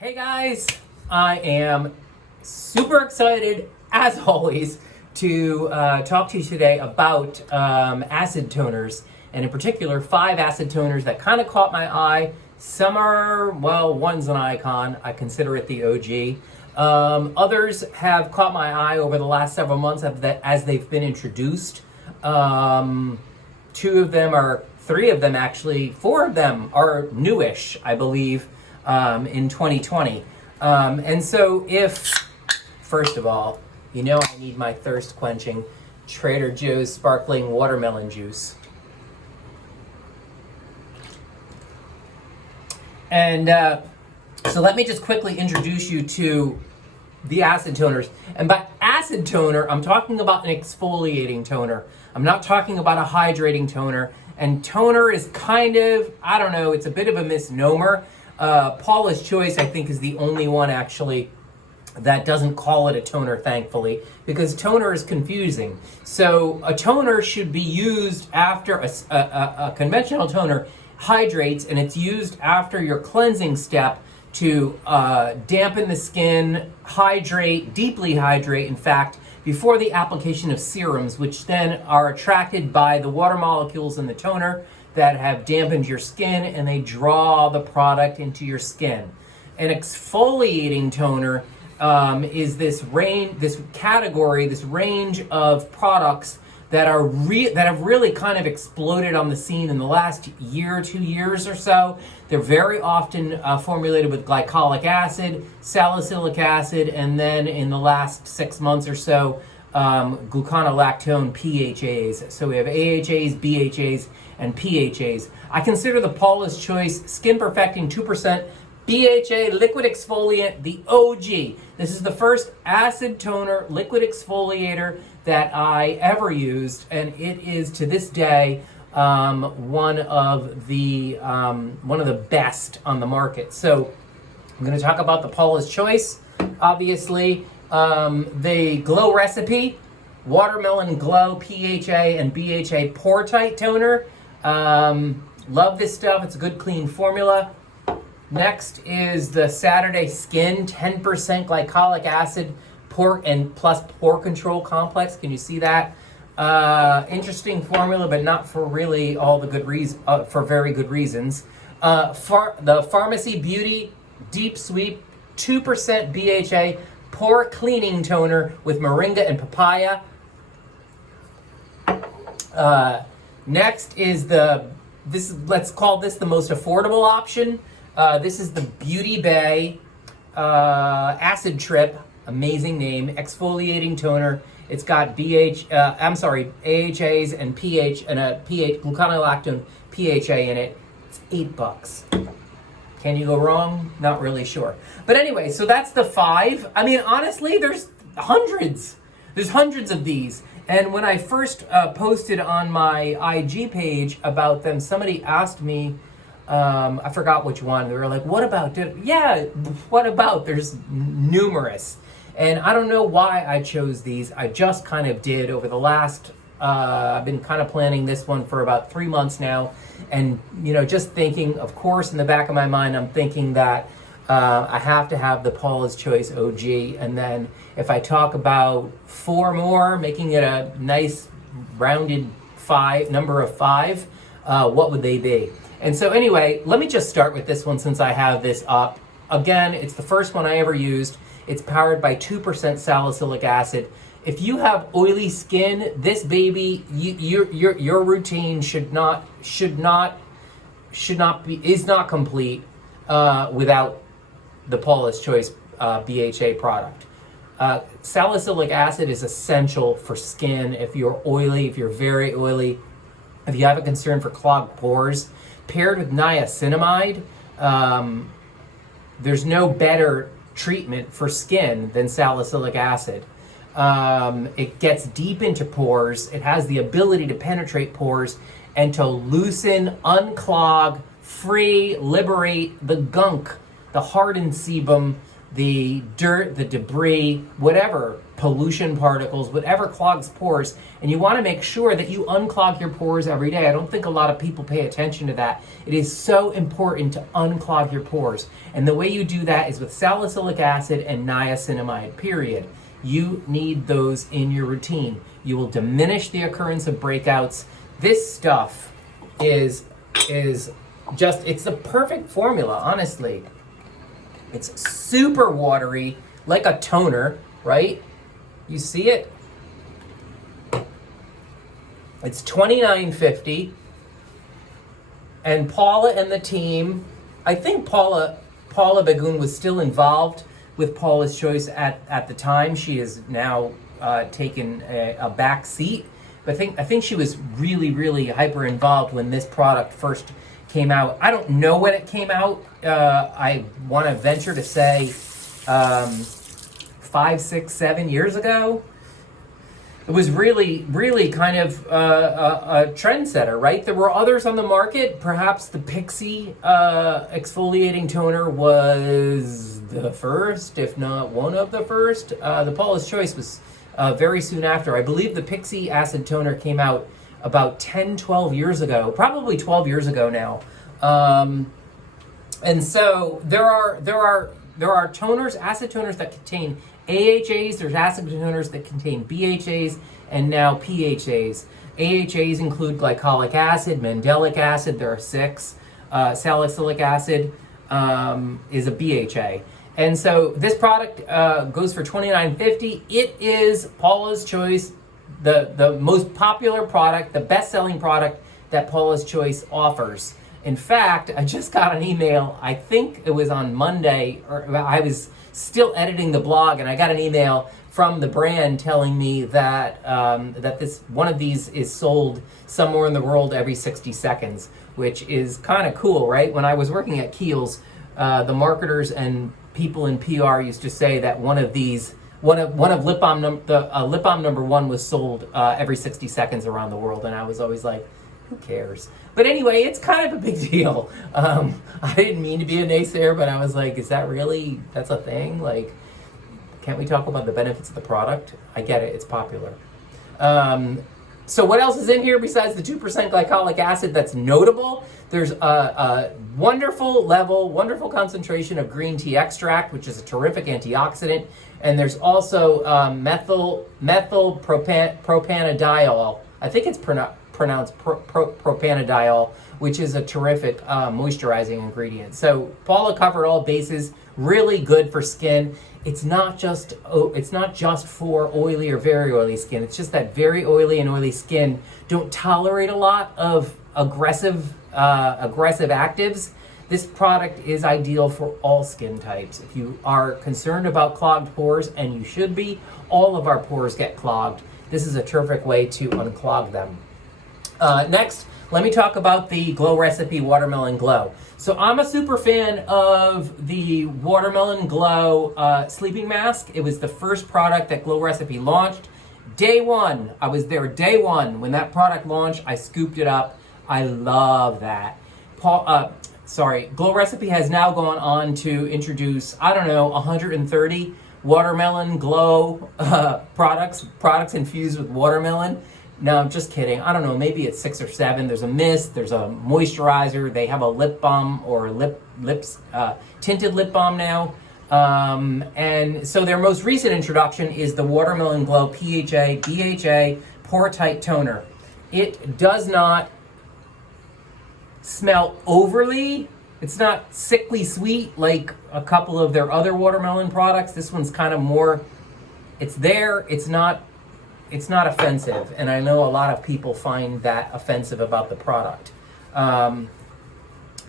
Hey guys, I am super excited, as always, to talk to you today about acid toners, and in particular 5 acid toners that kind of caught my eye. Some are, well, one's an icon. I consider it the OG. Others have caught my eye over the last several months as they've been introduced. 2 of them are, 3 of them actually, 4 of them are newish, I believe, in 2020. And so first of all, you know I need my thirst quenching Trader Joe's sparkling watermelon juice. And so let me just quickly introduce you to the acid toners. And by acid toner, I'm talking about an exfoliating toner. I'm not talking about a hydrating toner. And toner is kind of, I don't know, it's a bit of a misnomer. Paula'S Choice, I think, is the only one actually that doesn't call it a toner, thankfully, because toner is confusing. So a toner should be used after a conventional toner hydrates, and it's used after your cleansing step to dampen the skin, hydrate, deeply hydrate, in fact, before the application of serums, which then are attracted by the water molecules in the toner that have dampened your skin, and they draw the product into your skin. An exfoliating toner is this category, this range of products that have really kind of exploded on the scene in the last year, 2 years or so. They're very often formulated with glycolic acid, salicylic acid, and then in the last 6 months or so, gluconolactone PHAs. So we have AHAs, BHAs, and PHAs. I consider the Paula'S Choice Skin Perfecting 2% BHA liquid exfoliant the OG. This is the first acid toner liquid exfoliator that I ever used, and it is to this day one of the best on the market. So I'm going to talk about the Paula'S Choice, obviously. The Glow Recipe, Watermelon Glow PHA and BHA Pore Tight Toner. Love this stuff. It's a good, clean formula. Next is the Saturday Skin 10% glycolic acid pore and plus pore control complex. Can you see that? Interesting formula, but not for really all the good reasons. For very good reasons. The Farmacy Beauty Deep Sweep 2% BHA pore cleaning toner with moringa and papaya. Next is let's call this the most affordable option. This is the Beauty Bay Acid Trip, amazing name, exfoliating toner. It's got AHAs and gluconolactone PHA in it. It's $8. Can you go wrong? Not really sure. But anyway, so that's the 5. I mean, honestly, there's hundreds. There's hundreds of these. And when I first posted on my IG page about them, somebody asked me, I forgot which one. They were like, what about? What about? There's numerous. And I don't know why I chose these. I just kind of did over the last, I've been kind of planning this one for about 3 months now. And, just thinking, of course, in the back of my mind, I'm thinking that I have to have the Paula'S Choice OG. And then if I talk about 4 more, making it a nice rounded number of 5, what would they be? And so anyway, let me just start with this one since I have this up. Again, it's the first one I ever used. It's powered by 2% salicylic acid. If you have oily skin, this baby, your routine is not complete without the Paula'S Choice BHA product. Salicylic acid is essential for skin. If you're oily, if you're very oily, if you have a concern for clogged pores, paired with niacinamide, there's no better treatment for skin than salicylic acid. It gets deep into pores. It has the ability to penetrate pores and to loosen, unclog, free, liberate the gunk, the hardened sebum the dirt, the debris, whatever, pollution particles, whatever clogs pores, and you want to make sure that you unclog your pores every day. I don't think a lot of people pay attention to that. It is so important to unclog your pores, and the way you do that is with salicylic acid and niacinamide, period. You need those in your routine. You will diminish the occurrence of breakouts. This stuff is just, it's the perfect formula, honestly. It's super watery, like a toner, right? You see it? It's $29.50. And Paula and the team, I think Paula Bagun was still involved with Paula's Choice at the time. She has now taken a back seat. But I think she was really, really hyper involved when this product first came out. I don't know when it came out. I want to venture to say 5, 6, 7 years ago. It was really, really kind of a trendsetter, right? There were others on the market. Perhaps the Pixie exfoliating toner was the first, if not one of the first. The Paula's Choice was very soon after. I believe the Pixie acid toner came out about 10, 12 years ago, probably 12 years ago now. And so there are toners, acid toners that contain AHAs, there's acid toners that contain BHAs, and now PHAs. AHAs include glycolic acid, mandelic acid, there are 6. Salicylic acid is a BHA. And so this product goes for $29.50. It is Paula's Choice, the most popular product, the best-selling product that Paula's Choice offers. In fact, I just got an email, I think it was on Monday, or I was still editing the blog, and I got an email from the brand telling me that that this one of these is sold somewhere in the world every 60 seconds, which is kind of cool, right? When I was working at Kiehl's, the marketers and people in PR used to say that one of lip balm number 1 was sold every 60 seconds around the world, and I was always like, who cares? But anyway, it's kind of a big deal. I didn't mean to be a naysayer, but I was like, that's a thing? Like, can't we talk about the benefits of the product? I get it, it's popular. So what else is in here besides the 2% glycolic acid that's notable? There's a wonderful concentration of green tea extract, which is a terrific antioxidant. And there's also methylpropanediol. I think it's pronounced propanediol, which is a terrific moisturizing ingredient. So Paula covered all bases, really good for skin. It's not just for oily or very oily skin. It's just that very oily and oily skin don't tolerate a lot of aggressive actives. This product is ideal for all skin types. If you are concerned about clogged pores, and you should be, all of our pores get clogged. This is a terrific way to unclog them. Next, let me talk about the Glow Recipe Watermelon Glow. So I'm a super fan of the Watermelon Glow sleeping mask. It was the first product that Glow Recipe launched. Day one, I was there day one. When that product launched, I scooped it up. I love that. Glow Recipe has now gone on to introduce, 130 Watermelon Glow products infused with watermelon. No, I'm just kidding. I don't know, maybe it's 6 or 7. There's a mist, there's a moisturizer, they have a lip balm or tinted lip balm now. And so their most recent introduction is the Watermelon Glow PHA BHA Pore Tight Toner. It does not smell overly, it's not sickly sweet like a couple of their other watermelon products. This one's kind of more, it's there, it's not offensive, and I know a lot of people find that offensive about the product.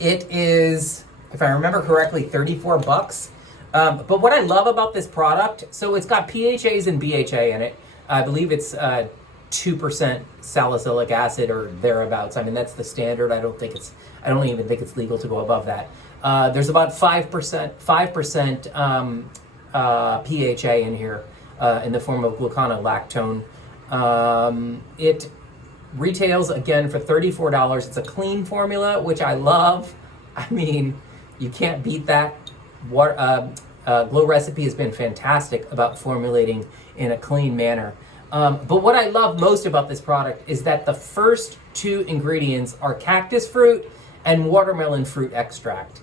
It is, if I remember correctly, $34. But what I love about this product, so it's got PHAs and BHA in it. I believe it's 2% salicylic acid or thereabouts. I mean, that's the standard. I don't even think it's legal to go above that. There's about 5% PHA in here. In the form of gluconolactone. It retails again for $34. It's a clean formula, which I love. I mean, you can't beat that. Glow Recipe has been fantastic about formulating in a clean manner. But what I love most about this product is that the first two ingredients are cactus fruit and watermelon fruit extract.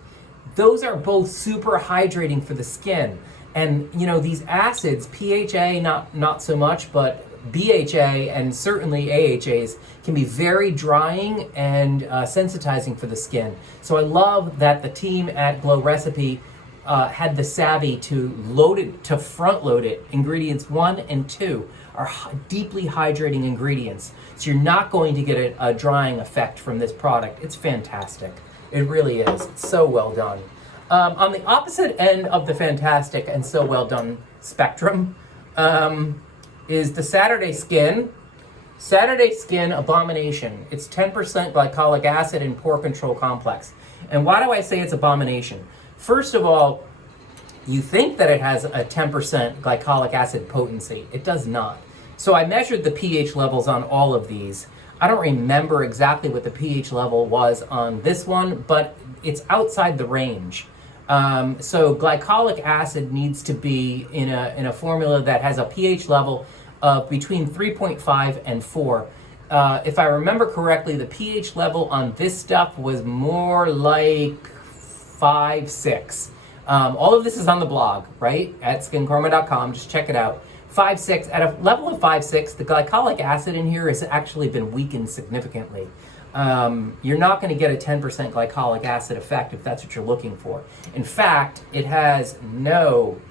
Those are both super hydrating for the skin. And you know, these acids, PHA not so much, but BHA and certainly AHAs can be very drying and sensitizing for the skin. So I love that the team at Glow Recipe had the savvy to front load it. Ingredients 1 and 2 are deeply hydrating ingredients. So you're not going to get a drying effect from this product. It's fantastic. It really is. It's so well done. On the opposite end of the fantastic and so well done spectrum is the Saturday Skin. Saturday Skin Abomination. It's 10% glycolic acid and pore control complex. And why do I say it's abomination? First of all, you think that it has a 10% glycolic acid potency. It does not. So I measured the pH levels on all of these. I don't remember exactly what the pH level was on this one, but it's outside the range. So glycolic acid needs to be in a formula that has a pH level of between 3.5 and 4. If I remember correctly, the pH level on this stuff was more like 5, 6. All of this is on the blog, right? At skincarma.com. Just check it out. 5, 6. At a level of 5, 6, the glycolic acid in here has actually been weakened significantly. You're not going to get a 10% glycolic acid effect if that's what you're looking for. In fact, it has no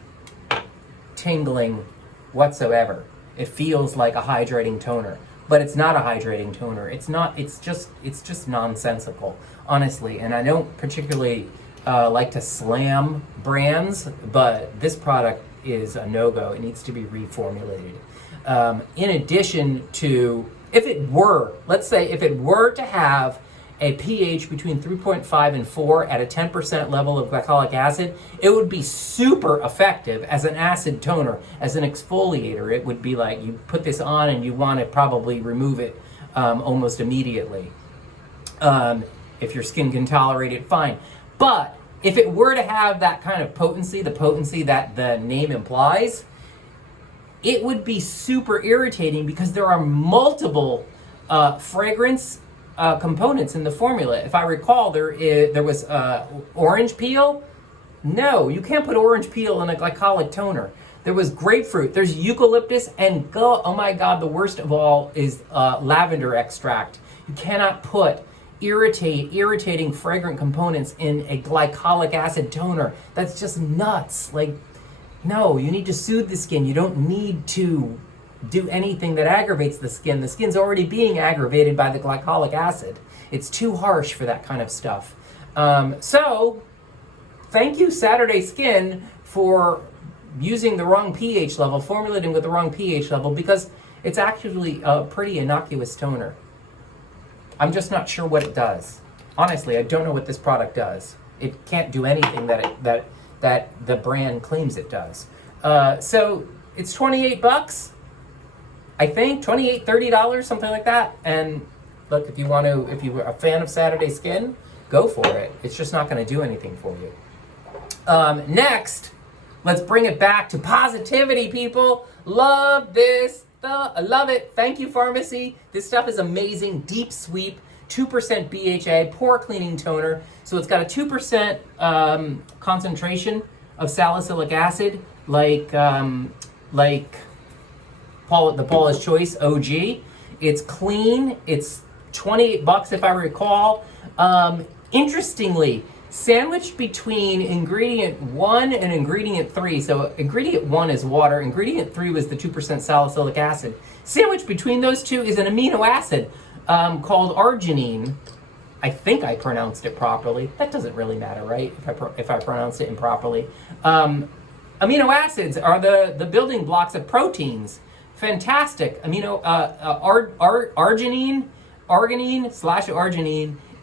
tingling whatsoever. It feels like a hydrating toner, but it's not a hydrating toner. It's just nonsensical, honestly. And I don't particularly like to slam brands, but this product is a no-go. It needs to be reformulated. In addition to, let's say if it were to have a pH between 3.5 and 4 at a 10% level of glycolic acid, it would be super effective as an acid toner, as an exfoliator. It would be like you put this on and you want to probably remove it almost immediately. If your skin can tolerate it, fine. But if it were to have that kind of potency, the potency that the name implies, it would be super irritating because there are multiple fragrance components in the formula. If I recall, there was orange peel. No, you can't put orange peel in a glycolic toner. There was grapefruit. There's eucalyptus, and oh my God, the worst of all is lavender extract. You cannot put irritating fragrant components in a glycolic acid toner. That's just nuts. Like, no, you need to soothe the skin. You don't need to do anything that aggravates the skin. The skin's already being aggravated by the glycolic acid. It's too harsh for that kind of stuff. So, thank you, Saturday Skin, for using the wrong pH level, formulating with the wrong pH level, because it's actually a pretty innocuous toner. I'm just not sure what it does. Honestly, I don't know what this product does. It can't do anything that the brand claims it does. So it's $28, I think, $28, $30, something like that. And look, if you're a fan of Saturday Skin, go for it. It's just not going to do anything for you. Next, let's bring it back to positivity, people. Love this. I love it. Thank you, Farmacy. This stuff is amazing. Deep sweep, 2% BHA, pore cleaning toner. So it's got a 2% concentration of salicylic acid, like the Paula'S Choice OG. It's clean. It's $28 if I recall. Interestingly, sandwiched between ingredient 1 and ingredient 3. So ingredient 1 is water. Ingredient 3 was the 2% salicylic acid. Sandwiched between those two is an amino acid called arginine. I think I pronounced it properly. That doesn't really matter, right? If I pronounced it improperly. Amino acids are the building blocks of proteins. Fantastic. Arginine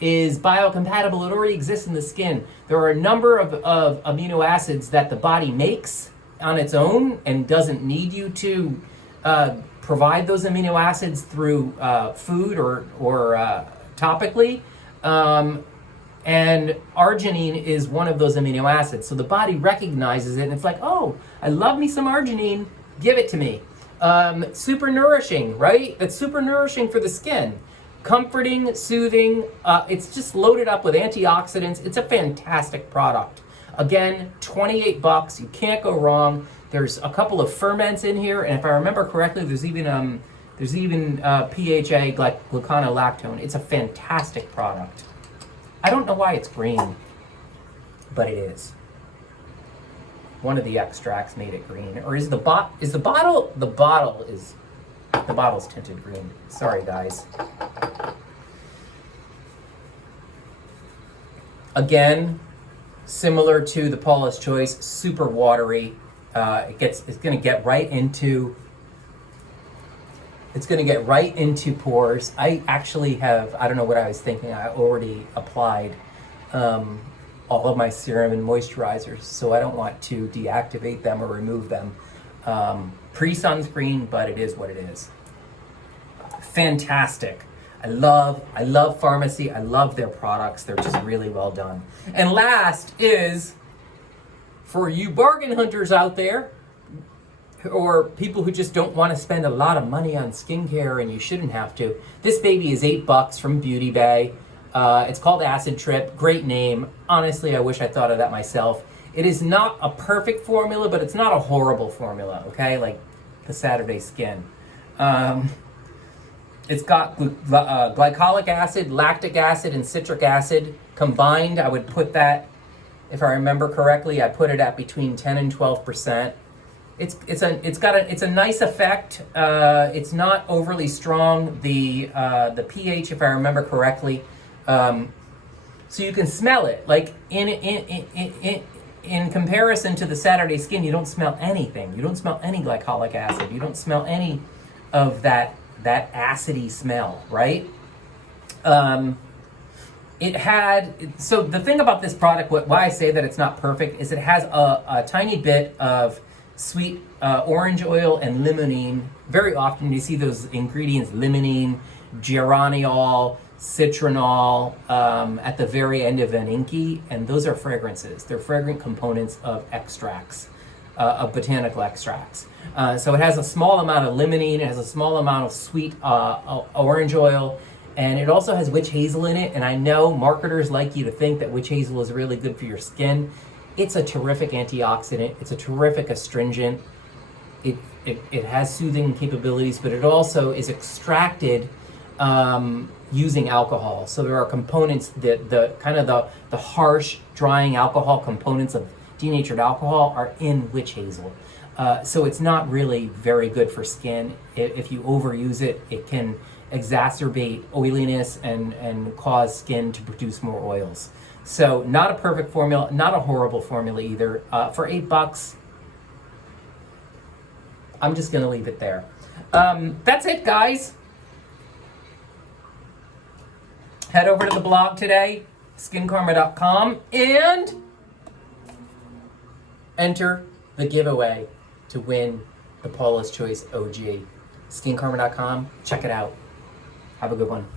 is biocompatible. It already exists in the skin. There are a number of amino acids that the body makes on its own and doesn't need you to provide those amino acids through food or topically. And arginine is one of those amino acids. So the body recognizes it and it's like, oh, I love me some arginine, give it to me. Super nourishing, right? That's super nourishing for the skin. Comforting, soothing, it's just loaded up with antioxidants. It's a fantastic product. Again, 28 bucks, you can't go wrong. There's a couple of ferments in here, and if I remember correctly, there's even PHA, gluconolactone. It's a fantastic product. I don't know why it's green, but it is. One of the extracts made it green. Or is the bottle? The bottle's tinted green. Sorry, guys. Again, similar to the Paula'S Choice, super watery. It's going to get right into. It's going to get right into pores. I actually have, I don't know what I was thinking, I already applied all of my serum and moisturizers, so I don't want to deactivate them or remove them. Pre-sunscreen, but it is what it is. Fantastic. I love Farmacy. I love their products. They're just really well done. And last is, for you bargain hunters out there, or people who just don't want to spend a lot of money on skincare, and you shouldn't have to. This baby is $8 from Beauty Bay. It's called Acid Trip. Great name. Honestly, I wish I thought of that myself. It is not a perfect formula, but it's not a horrible formula, okay? Like the Saturday Skin. It's got glycolic acid, lactic acid, and citric acid combined. I would put that, if I remember correctly, I put it at between 10 and 12%. It's a nice effect. It's not overly strong. The pH, if I remember correctly, so you can smell it. Like in comparison to the Saturday Skin, you don't smell anything. You don't smell any glycolic acid. You don't smell any of that acidy smell, right? So the thing about this product, why I say that it's not perfect, is it has a tiny bit of sweet orange oil and limonene. Very often you see those ingredients, limonene, geraniol, citronol, at the very end of an inky, and those are fragrances. They're fragrant components of extracts, of botanical extracts. So it has a small amount of limonene, it has a small amount of sweet orange oil, and it also has witch hazel in it, and I know marketers like you to think that witch hazel is really good for your skin. It's a terrific antioxidant. It's a terrific astringent. It has soothing capabilities, but it also is extracted using alcohol. So there are components that the harsh drying alcohol components of denatured alcohol are in witch hazel. So it's not really very good for skin. If you overuse it, it can exacerbate oiliness and cause skin to produce more oils. So not a perfect formula, not a horrible formula either. For $8, I'm just gonna leave it there. That's it, guys. Head over to the blog today, skincarma.com, and enter the giveaway to win the Paula'S Choice OG. Skincarma.com, check it out. Have a good one.